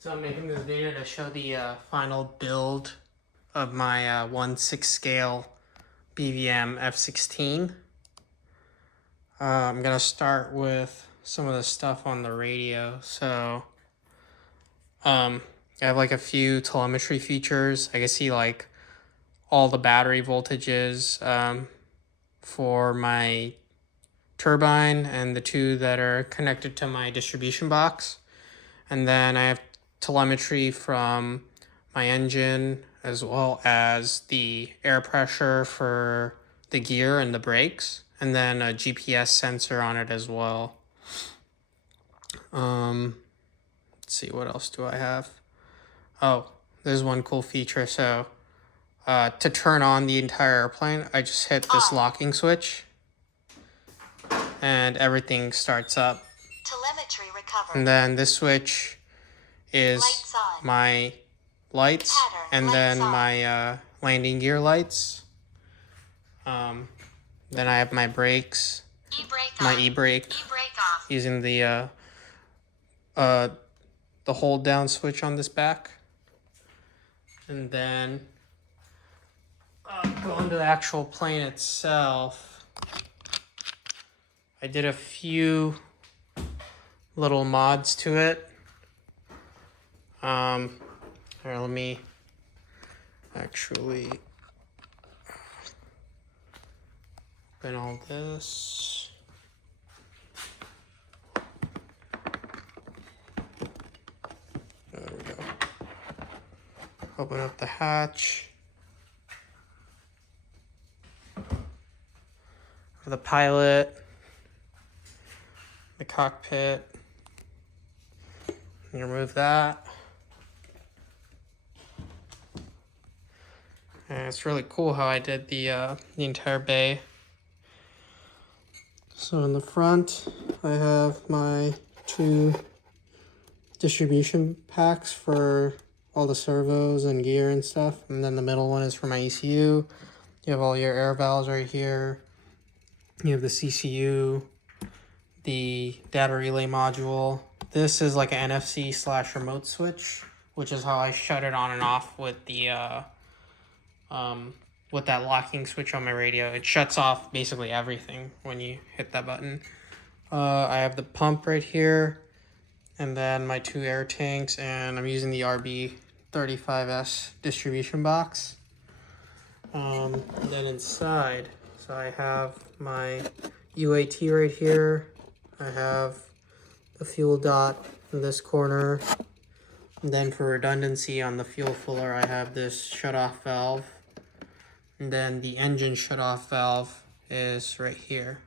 So I'm making this video to show the final build of my 1/6 scale BVM F16. I'm gonna start with some of the stuff on the radio. So I have like a few telemetry features. I can see like all the battery voltages for my turbine and the two that are connected to my distribution box. And then I have telemetry from my engine as well as the air pressure for the gear and the brakes, and then a GPS sensor on it as well. Let's see, what else do I have? Oh, there's one cool feature. So to turn on the entire airplane, I just hit this locking switch and everything starts up. Telemetry recovered. And then this switch is my lights and then my landing gear lights. Then I have my brakes, my e-brake using the hold down switch on this back. And then going to the actual plane itself, I did a few little mods to it. Here, let me actually open all this. There we go. Open up the hatch for the pilot, the cockpit, and remove that. And it's really cool how I did the entire bay. So in the front, I have my two distribution packs for all the servos and gear and stuff. And then the middle one is for my ECU. You have all your air valves right here. You have the CCU, the data relay module. This is like an NFC/remote switch, which is how I shut it on and off with the with that locking switch on my radio. It shuts off basically everything when you hit that button. I have the pump right here, and then my two air tanks, and I'm using the RB35S distribution box. And then inside, so I have my UAT right here. I have the fuel dot in this corner. And then for redundancy on the fuel filler, I have this shut-off valve. And then the engine shut-off valve is right here.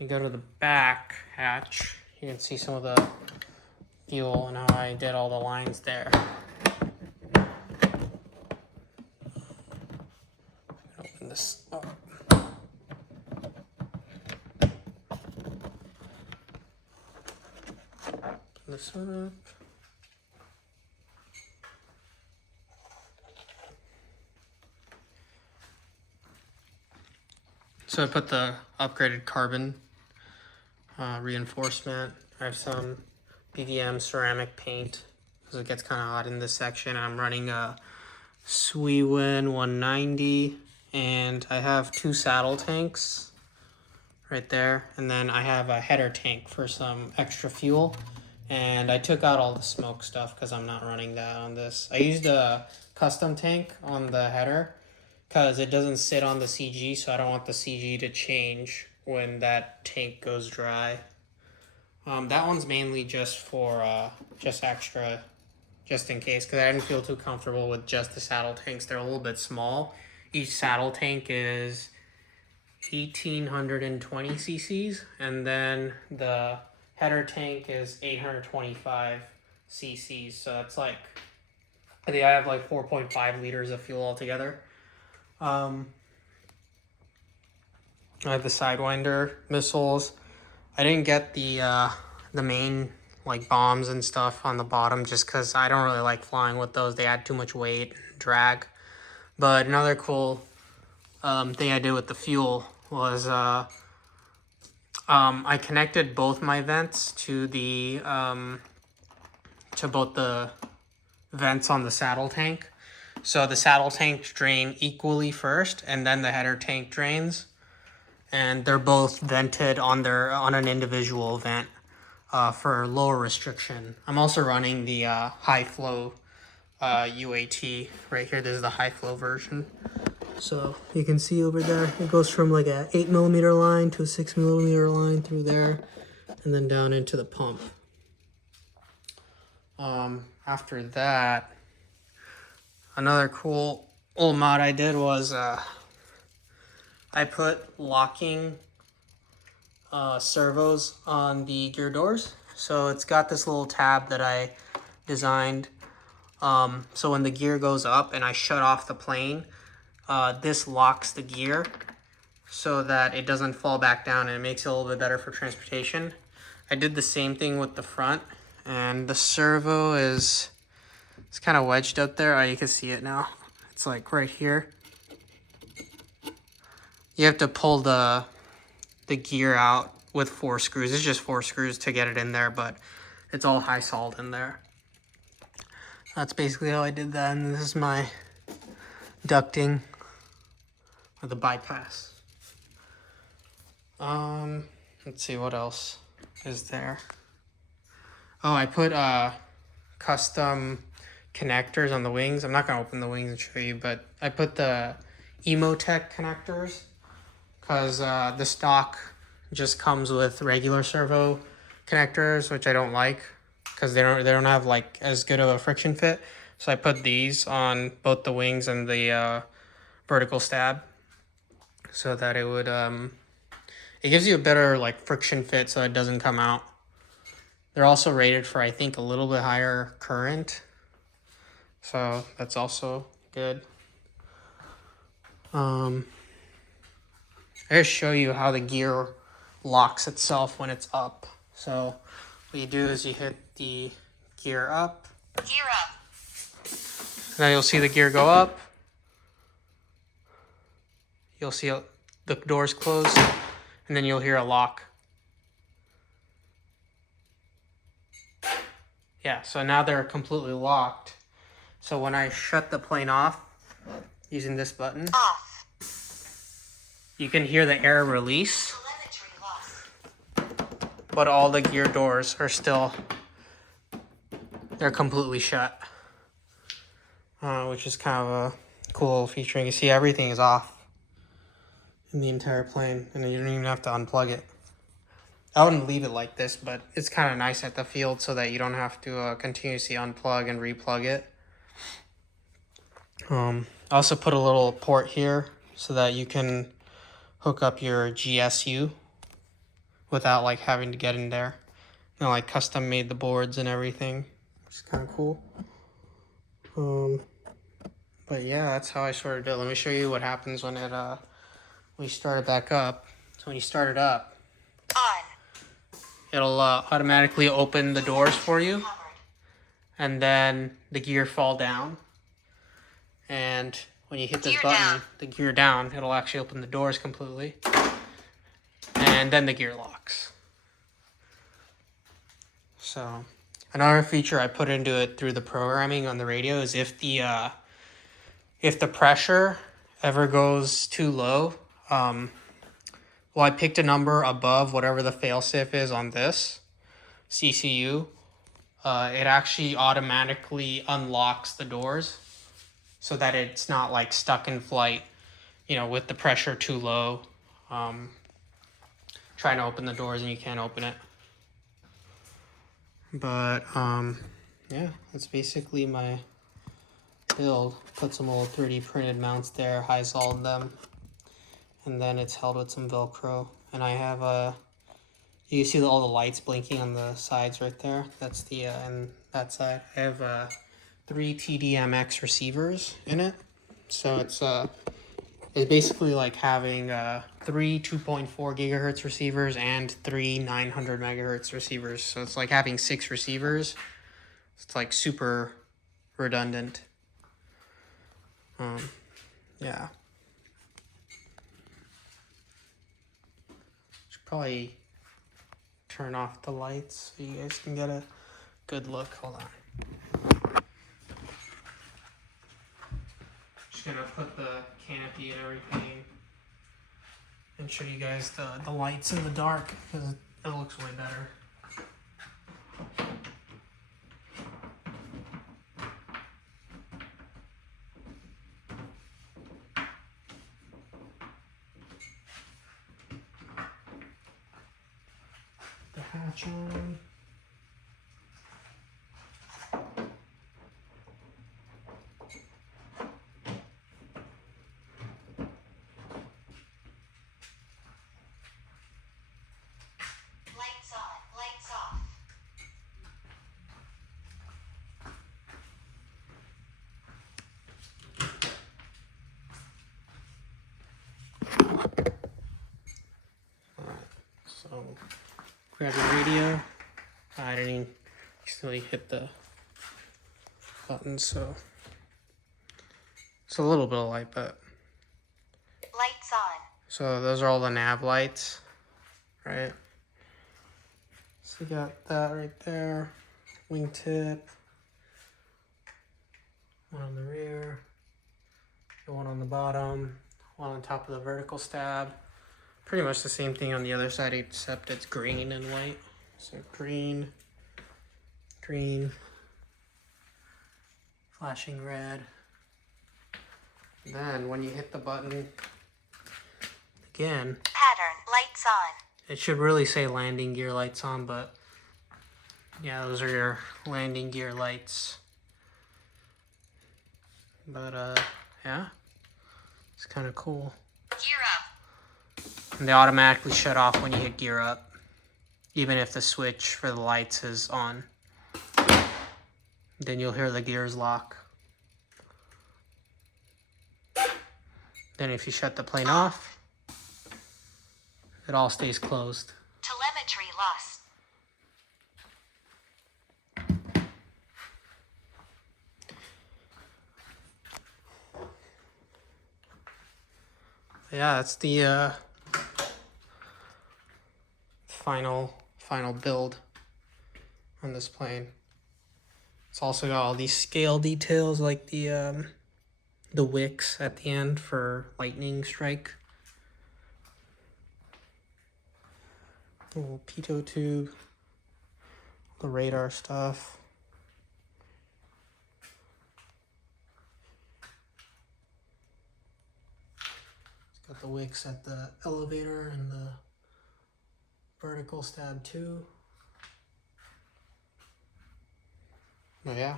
You go to the back hatch, you can see some of the fuel and how I did all the lines there. Open this up. Open this up. So I put the upgraded carbon reinforcement. I have some BVM ceramic paint because it gets kind of hot in this section. I'm running a Swiwin 190, and I have two saddle tanks right there. And then I have a header tank for some extra fuel. And I took out all the smoke stuff because I'm not running that on this. I used a custom tank on the header because it doesn't sit on the CG, so I don't want the CG to change when that tank goes dry. That one's mainly just for just extra, just in case, because I didn't feel too comfortable with just the saddle tanks. They're a little bit small. Each saddle tank is 1,820 cc's, and then the header tank is 825 cc's. So that's like, I think I have like 4.5 liters of fuel altogether. I have the Sidewinder missiles. I didn't get the main like bombs and stuff on the bottom just because I don't really like flying with those. They add too much weight and drag. But another cool thing I did with the fuel was I connected both my vents to the to both the vents on the saddle tank. So the saddle tanks drain equally first, and then the header tank drains, and they're both vented on an individual vent for lower restriction. I'm also running the high flow UAT right here. This is the high flow version. So you can see over there, it goes from like a 8mm line to a 6mm line through there, and then down into the pump. After that, another cool old mod I did was I put locking servos on the gear doors. So it's got this little tab that I designed. So when the gear goes up and I shut off the plane, this locks the gear so that it doesn't fall back down, and it makes it a little bit better for transportation. I did the same thing with the front, and the servo it's kind of wedged up there. Oh, you can see it now. It's like right here. You have to pull the gear out with 4 screws. It's just 4 screws to get it in there, but it's all high solid in there. That's basically how I did that, and this is my ducting or the bypass. Let's see what else is there. Oh, I put custom connectors on the wings. I'm not gonna open the wings and show you, but I put the Emotech connectors because the stock just comes with regular servo connectors, which I don't like because they don't have like as good of a friction fit. So I put these on both the wings and the vertical stab so that it would it gives you a better like friction fit so it doesn't come out. They're also rated for, I think, a little bit higher current, so that's also good. I just show you how the gear locks itself when it's up. So what you do is you hit the gear up. Gear up. Then you'll see the gear go up. You'll see the doors close, and then you'll hear a lock. Yeah, so now they're completely locked. So when I shut the plane off using this button, Off. you can hear the air release, Telemetry lost. but all the gear doors are still, they're completely shut, which is kind of a cool feature. You can see everything is off in the entire plane, and you don't even have to unplug it. I wouldn't leave it like this, but it's kind of nice at the field so that you don't have to continuously unplug and replug it. I also put a little port here so that you can hook up your GSU without like having to get in there. You know, like custom made the boards and everything. It's kind of cool. But yeah, that's how I sort of did it. Let me show you what happens when we start it back up. So when you start it up, On. it'll automatically open the doors for you, Covered. and then the gear fall down. And when you hit this Gear button, down. the gear down, it'll actually open the doors completely. And then the gear locks. So another feature I put into it through the programming on the radio is if the pressure ever goes too low, well, I picked a number above whatever the failsafe is on this CCU. It actually automatically unlocks the doors so that it's not like stuck in flight, you know, with the pressure too low, trying to open the doors and you can't open it. But yeah, that's basically my build. Put some little 3D printed mounts there, high solid them, and then it's held with some Velcro. And I have you can see all the lights blinking on the sides right there. That's the and that side. I have 3 TDMX receivers in it, so it's basically like having 3 2.4 gigahertz receivers and 3 900 megahertz receivers. So it's like having 6 receivers. It's like super redundant. Yeah. Should probably turn off the lights so you guys can get a good look. Hold on. Just gonna put the canopy and everything and show you guys the lights in the dark because it looks way better. The hatch on. Lights on, lights off. So grab your radio. I didn't accidentally hit the button, so it's a little bit of light, but Lights on. so those are all the nav lights, right? So you got that right there, wingtip, one on the rear, one on the bottom, one on top of the vertical stab. Pretty much the same thing on the other side, except it's green and white. So green, green, flashing red. Then when you hit the button again, Pattern, lights on. it should really say landing gear lights on, but yeah, those are your landing gear lights. But yeah, it's kind of cool. Gear up. And they automatically shut off when you hit gear up, even if the switch for the lights is on. Then you'll hear the gears lock. Then if you shut the plane off, it all stays closed. Telemetry lost. Yeah, that's the final build on this plane. It's also got all these scale details like the wicks at the end for lightning strike. Little pitot tube, the radar stuff. It's got the wicks at the elevator and the vertical stab too. Oh yeah.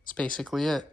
That's basically it.